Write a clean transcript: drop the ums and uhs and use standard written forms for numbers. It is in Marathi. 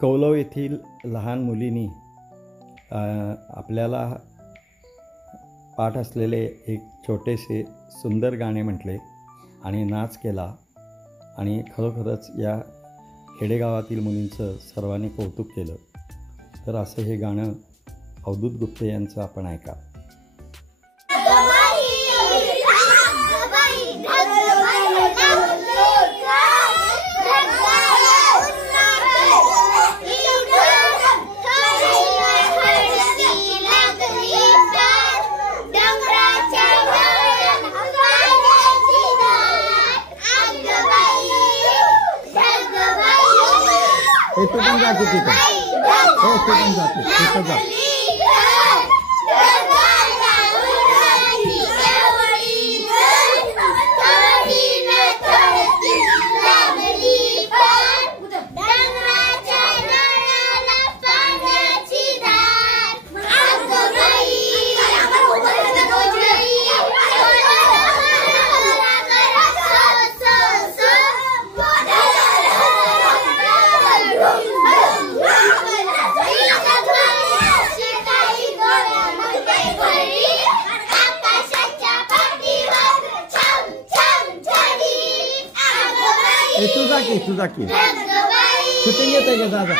कौलव येथील लहान मुलींनी आपल्याला पाठ असलेले एक छोटेसे सुंदर गाणे म्हटले आणि नाच केला आणि खरोखरच या खेडेगावातील मुलींचं सर्वांनी कौतुक केलं. तर असं हे गाणं अवधूत गुप्ते यांचं आपण ऐका. तू पण जा की तिथं. हो तू पण जाते तिथं जा. तू जा की शूटिंग येते का दादा.